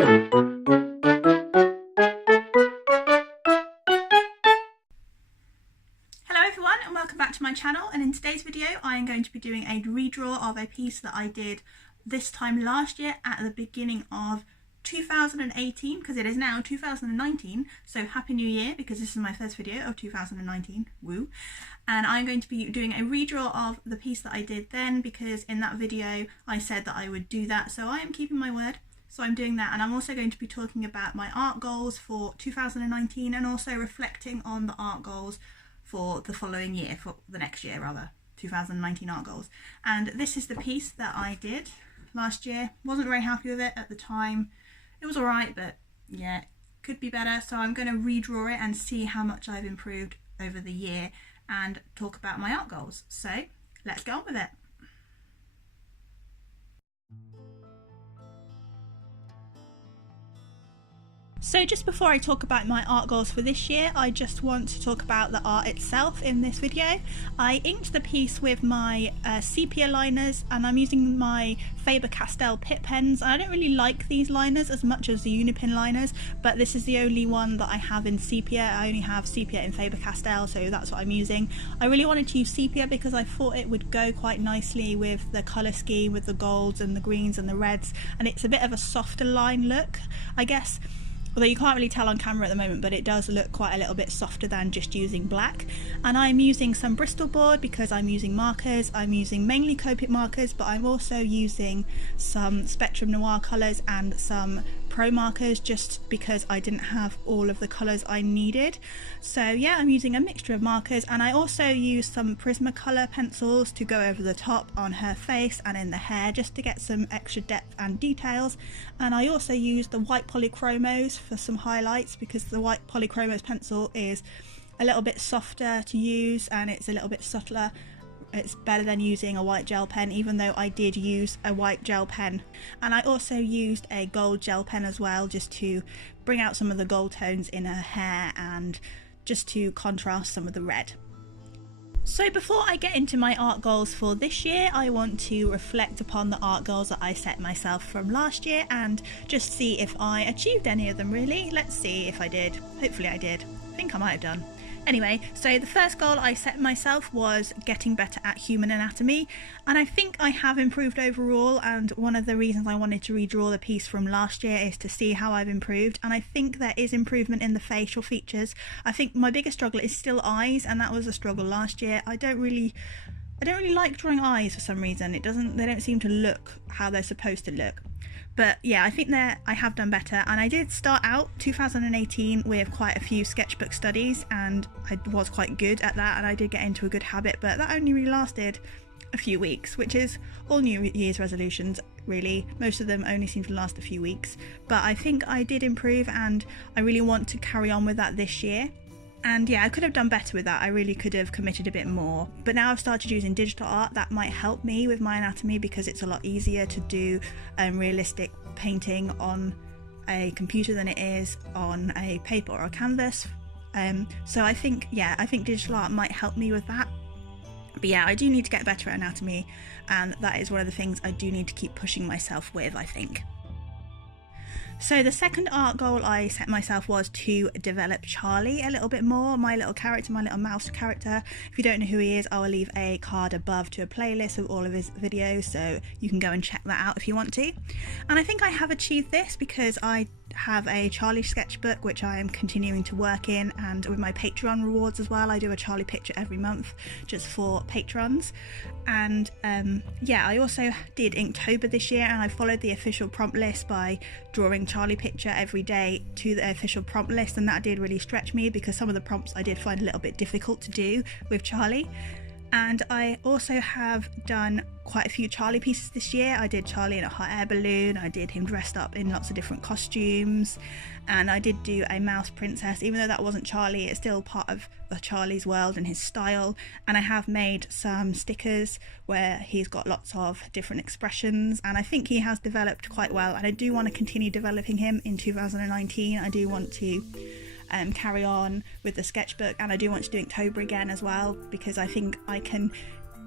everyone and welcome back to my channel, and in today's video I am going to be doing a redraw of a piece that I did this time last year at the beginning of 2018, because it is now 2019, so happy new year, because this is my first video of 2019, woo. And I'm going to be doing a redraw of the piece that I did then, because in that video I said that I would do that, so I am keeping my word. So I'm doing that, and I'm also going to be talking about my art goals for 2019 and also reflecting on the art goals for the following year, for the next year rather, 2019 art goals. And this is the piece that I did last year. Wasn't very happy with it at the time. It was alright, but yeah, could be better. So I'm going to redraw it and see how much I've improved over the year and talk about my art goals. So let's get on with it. So just before I talk about my art goals for this year, I just want to talk about the art itself in this video. I inked the piece with my sepia liners, and I'm using my Faber-Castell Pitt pens. I don't really like these liners as much as the Unipin liners, but this is the only one that I have in sepia. I only have sepia in Faber-Castell, so that's what I'm using. I really wanted to use sepia because I thought it would go quite nicely with the colour scheme, with the golds and the greens and the reds, and it's a bit of a softer line look, I guess. Although you can't really tell on camera at the moment, but it does look quite a little bit softer than just using black. And I'm using some Bristol board because I'm using markers. I'm using mainly Copic markers, but I'm also using some Spectrum Noir colours and some Pro markers, just because I didn't have all of the colours I needed. So yeah, I'm using a mixture of markers, and I also used some Prismacolor pencils to go over the top on her face and in the hair, just to get some extra depth and details. And I also used the white polychromos for some highlights, because the white polychromos pencil is a little bit softer to use and it's a little bit subtler. It's better than using a white gel pen, even though I did use a white gel pen. And I also used a gold gel pen as well, just to bring out some of the gold tones in her hair and just to contrast some of the red. So before I get into my art goals for this year, I want to reflect upon the art goals that I set myself from last year and just see if I achieved any of them really. Let's see if I did. Hopefully I did. I think I might have done. Anyway, so the first goal I set myself was getting better at human anatomy, and I think I have improved overall, and one of the reasons I wanted to redraw the piece from last year is to see how I've improved, and I think there is improvement in the facial features. I think my biggest struggle is still eyes, and that was a struggle last year. I don't really like drawing eyes for some reason. They don't seem to look how they're supposed to look. But yeah, I think that I have done better, and I did start out 2018 with quite a few sketchbook studies, and I was quite good at that, and I did get into a good habit, but that only really lasted a few weeks, which is all New Year's resolutions really. Most of them only seem to last a few weeks, but I think I did improve, and I really want to carry on with that this year. And yeah, I could have done better with that. I really could have committed a bit more, but now I've started using digital art. That might help me with my anatomy, because it's a lot easier to do realistic painting on a computer than it is on a paper or a canvas. So I think digital art might help me with that. But yeah, I do need to get better at anatomy, and that is one of the things I do need to keep pushing myself with, I think. So the second art goal I set myself was to develop Charlie a little bit more, my little character, my little mouse character. If you don't know who he is, I will leave a card above to a playlist of all of his videos, so you can go and check that out if you want to. And I think I have achieved this, because I have a Charlie sketchbook which I am continuing to work in, and with my Patreon rewards as well, I do a Charlie picture every month just for patrons. And yeah, I also did Inktober this year, and I followed the official prompt list by drawing Charlie picture every day to the official prompt list, and that did really stretch me, because some of the prompts I did find a little bit difficult to do with Charlie. And I also have done quite a few Charlie pieces this year. I did Charlie in a hot air balloon, I did him dressed up in lots of different costumes, and I did do a mouse princess. Even though that wasn't Charlie, it's still part of Charlie's world and his style. And I have made some stickers where he's got lots of different expressions, and I think he has developed quite well, and I do want to continue developing him in 2019. I do want to carry on with the sketchbook, and I do want to do Inktober again as well, because I think I can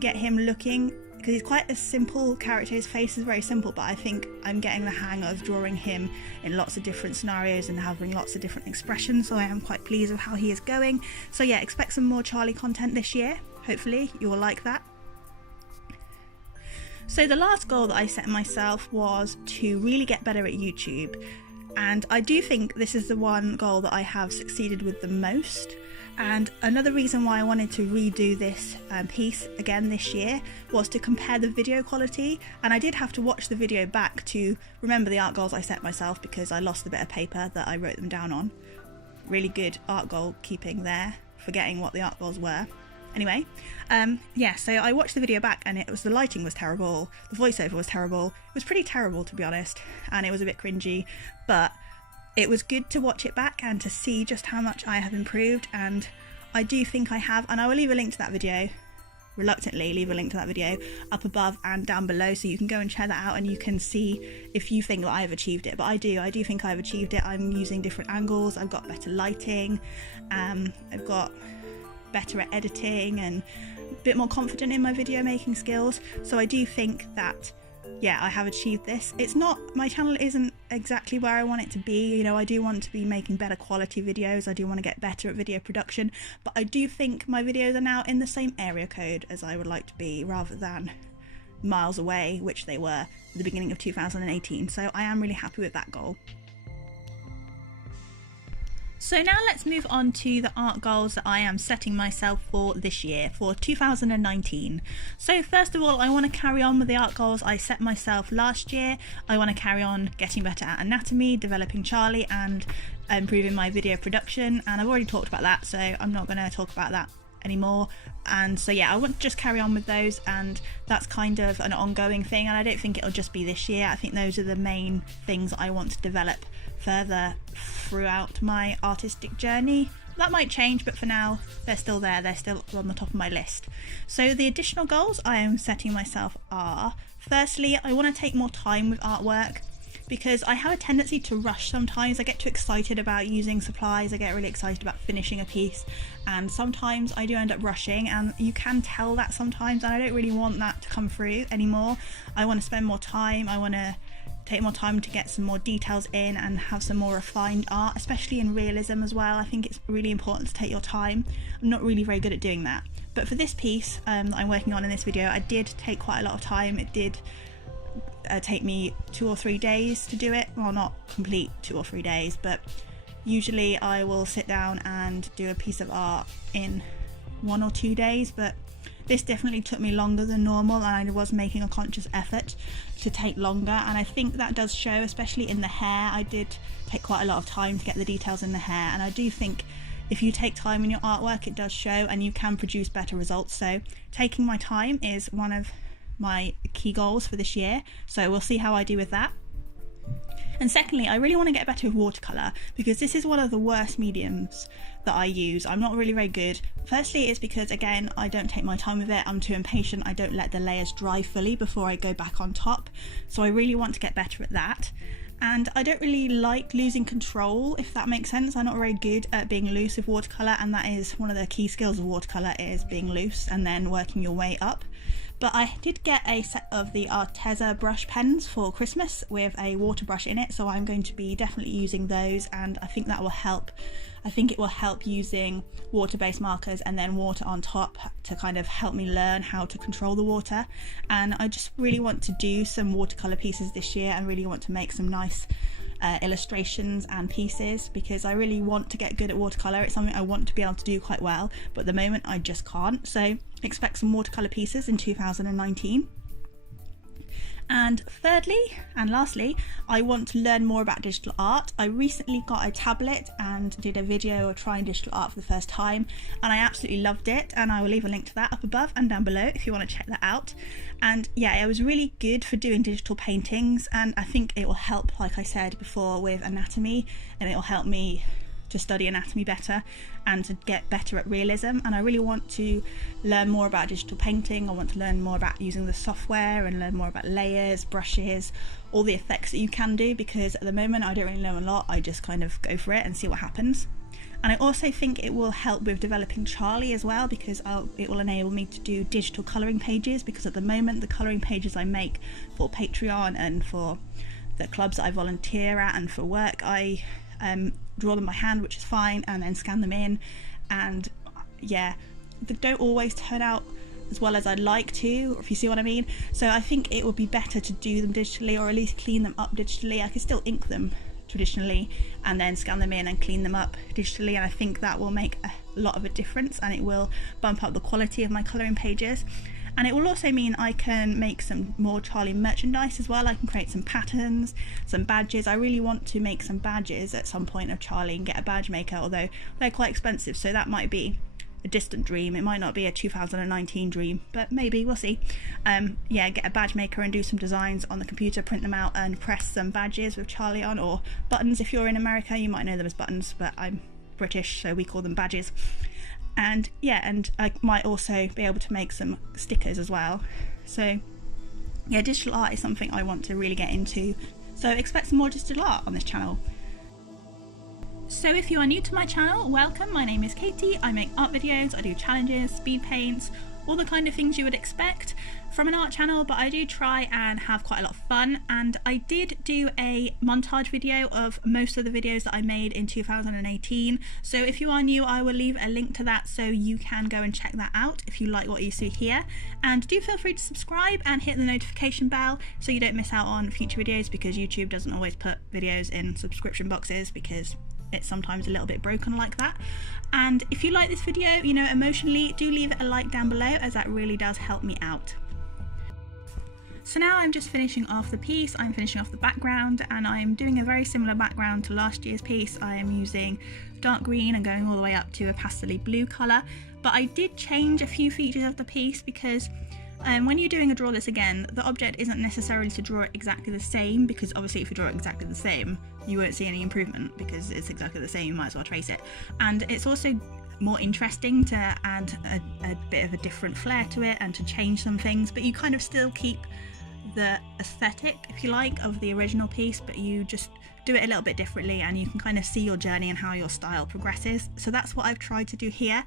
get him looking because he's quite a simple character. His face is very simple, but I think I'm getting the hang of drawing him in lots of different scenarios and having lots of different expressions, so I am quite pleased with how he is going. So yeah, expect some more Charlie content this year. Hopefully you will like that. So the last goal that I set myself was to really get better at YouTube, and I do think this is the one goal that I have succeeded with the most. And another reason why I wanted to redo this piece again this year was to compare the video quality, and I did have to watch the video back to remember the art goals I set myself because I lost a bit of paper that I wrote them down on. Really good art goal keeping there, forgetting what the art goals were. Anyway, yeah, so I watched the video back and the lighting was terrible, the voiceover was terrible, it was pretty terrible to be honest, and it was a bit cringy, but it was good to watch it back and to see just how much I have improved, and I do think I have, and I will leave a link to that video, reluctantly leave a link to that video up above and down below, so you can go and check that out and you can see if you think that I have achieved it. But I do think I've achieved it. I'm using different angles, I've got better lighting, I've got better at editing and a bit more confident in my video making skills, so I do think that yeah, I have achieved this. It's not, my channel isn't exactly where I want it to be, you know, I do want to be making better quality videos, I do want to get better at video production, but I do think my videos are now in the same area code as I would like to be, rather than miles away, which they were at the beginning of 2018, so I am really happy with that goal. So now let's move on to the art goals that I am setting myself for this year, for 2019. So first of all, I want to carry on with the art goals I set myself last year. I want to carry on getting better at anatomy, developing Charlie, and improving my video production, and I've already talked about that, so I'm not going to talk about that anymore. And so yeah, I want to just carry on with those, and that's kind of an ongoing thing, and I don't think it'll just be this year. I think those are the main things I want to develop further throughout my artistic journey. That might change, but for now they're still there, they're still on the top of my list. So the additional goals I am setting myself are, firstly, I want to take more time with artwork, because I have a tendency to rush sometimes. I get too excited about using supplies, I get really excited about finishing a piece, and sometimes I do end up rushing, and you can tell that sometimes, and I don't really want that to come through anymore. I want to spend more time, I want to take more time to get some more details in and have some more refined art, especially in realism as well. I think it's really important to take your time. I'm not really very good at doing that, but for this piece that I'm working on in this video, I did take quite a lot of time. It did take me 2 or 3 days to do it. Well, not complete 2 or 3 days, but usually I will sit down and do a piece of art in 1 or 2 days, but this definitely took me longer than normal, and I was making a conscious effort to take longer, and I think that does show, especially in the hair. I did take quite a lot of time to get the details in the hair, and I do think if you take time in your artwork, it does show and you can produce better results. So taking my time is one of my key goals for this year, so we'll see how I do with that. And secondly, I really want to get better with watercolour, because this is one of the worst mediums that I use. I'm not really very good. Firstly, it's because, again, I don't take my time with it. I'm too impatient. I don't let the layers dry fully before I go back on top. So I really want to get better at that. And I don't really like losing control, if that makes sense. I'm not very good at being loose with watercolour, and that is one of the key skills of watercolour, is being loose and then working your way up. But I did get a set of the Arteza brush pens for Christmas with a water brush in it, so I'm going to be definitely using those, and I think that will help. I think it will help using water-based markers and then water on top to kind of help me learn how to control the water. And I just really want to do some watercolour pieces this year and really want to make some nice illustrations and pieces, because I really want to get good at watercolour. It's something I want to be able to do quite well, but at the moment I just can't. So expect some watercolour pieces in 2019. And thirdly and lastly, I want to learn more about digital art. I recently got a tablet and did a video of trying digital art for the first time, and I absolutely loved it, and I will leave a link to that up above and down below if you want to check that out. And yeah, it was really good for doing digital paintings, and I think it will help, like I said before, with anatomy, and it will help me to study anatomy better and to get better at realism. And I really want to learn more about digital painting. I want to learn more about using the software and learn more about layers, brushes, all the effects that you can do, because at the moment I don't really know a lot. I just kind of go for it and see what happens. And I also think it will help with developing Charlie as well, because it will enable me to do digital colouring pages, because at the moment the colouring pages I make for Patreon and for the clubs that I volunteer at and for work, I draw them by hand, which is fine, and then scan them in, and yeah, they don't always turn out as well as I'd like to, if you see what I mean. So I think it would be better to do them digitally, or at least clean them up digitally. I could still ink them traditionally and then scan them in and clean them up digitally, and I think that will make a lot of a difference, and it will bump up the quality of my colouring pages. And it will also mean I can make some more Charlie merchandise as well. I can create some patterns, some badges. I really want to make some badges at some point of Charlie and get a badge maker, although they're quite expensive, so that might be a distant dream. It might not be a 2019 dream, but maybe, we'll see. Yeah, get a badge maker and do some designs on the computer, print them out and press some badges with Charlie on, or buttons. If you're in America, you might know them as buttons, but I'm British, so we call them badges. And yeah, and I might also be able to make some stickers as well. So yeah, digital art is something I want to really get into, so expect some more digital art on this channel. So if you are new to my channel, welcome. My name is Katie. I make art videos, I do challenges, speed paints, all the kind of things you would expect from an art channel, but I do try and have quite a lot of fun. And I did do a montage video of most of the videos that I made in 2018. So if you are new, I will leave a link to that so you can go and check that out if you like what you see here. And do feel free to subscribe and hit the notification bell so you don't miss out on future videos, because YouTube doesn't always put videos in subscription boxes because it's sometimes a little bit broken like that. And if you like this video, you know, emotionally, do leave it a like down below, as that really does help me out. So now I'm just finishing off the piece. I'm finishing off the background, and I'm doing a very similar background to last year's piece. I am using dark green and going all the way up to a pastel blue colour, but I did change a few features of the piece, because when you're doing a draw this again, the object isn't necessarily to draw it exactly the same, because obviously if you draw it exactly the same, you won't see any improvement, because it's exactly the same, you might as well trace it. And it's also more interesting to add a bit of a different flair to it and to change some things, but you kind of still keep the aesthetic, if you like, of the original piece, but you just do it a little bit differently, and you can kind of see your journey and how your style progresses. So that's what I've tried to do here,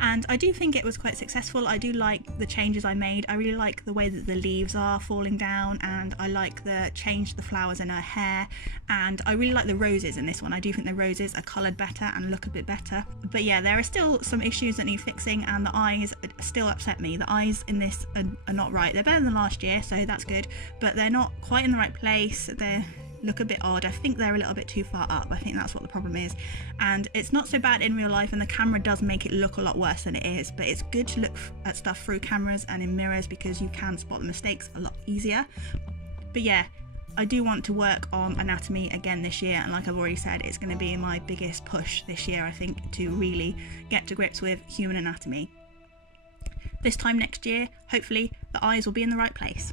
and I do think it was quite successful. I do like the changes I made. I really like the way that the leaves are falling down, and I like the change to the flowers in her hair, and I really like the roses in this one. I do think the roses are coloured better and look a bit better. But yeah, there are still some issues that need fixing, and the eyes still upset me. The eyes in this are not right. They're better than last year, so that's good, but they're not quite in the right place. They look a bit odd. I think they're a little bit too far up. I think that's what the problem is, and it's not so bad in real life, and the camera does make it look a lot worse than it is, but it's good to look at stuff through cameras and in mirrors, because you can spot the mistakes a lot easier. But yeah, I do want to work on anatomy again this year, and like I've already said, it's going to be my biggest push this year, I think, to really get to grips with human anatomy. This time next year, hopefully, the eyes will be in the right place.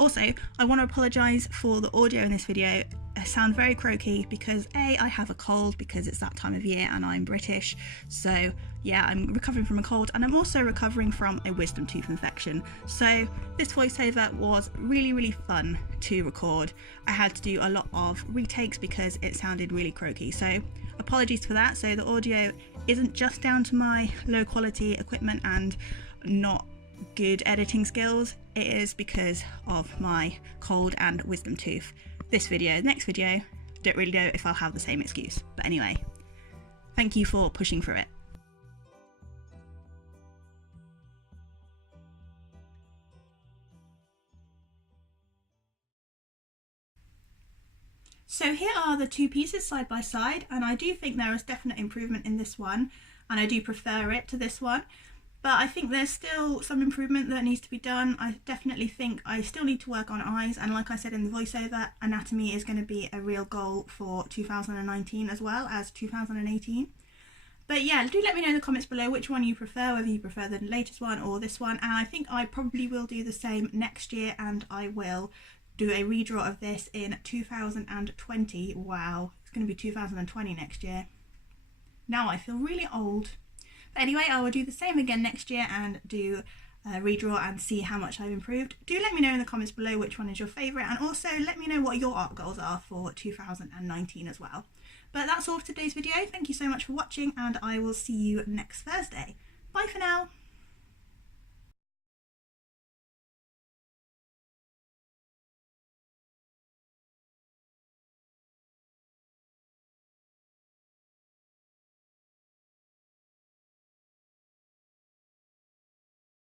Also, I want to apologise for the audio in this video. I sound very croaky because A, I have a cold, because it's that time of year and I'm British. So yeah, I'm recovering from a cold, and I'm also recovering from a wisdom tooth infection. So this voiceover was really fun to record. I had to do a lot of retakes because it sounded really croaky. So apologies for that. So the audio isn't just down to my low quality equipment and not good editing skills, it is because of my cold and wisdom tooth. This video, next video, don't really know if I'll have the same excuse, but anyway, thank you for pushing through it. So here are the two pieces side by side, and I do think there is definite improvement in this one, and I do prefer it to this one. But I think there's still some improvement that needs to be done. I definitely think I still need to work on eyes, and like I said in the voiceover, anatomy is going to be a real goal for 2019 as well as 2018. But yeah, do let me know in the comments below which one you prefer, whether you prefer the latest one or this one, and I think I probably will do the same next year, and I will do a redraw of this in 2020. Wow, it's going to be 2020 next year. Now I feel really old. But anyway, I will do the same again next year and do redraw and see how much I've improved. Do let me know in the comments below which one is your favourite, and also let me know what your art goals are for 2019 as well. But that's all for today's video. Thank you so much for watching, and I will see you next Thursday. Bye for now.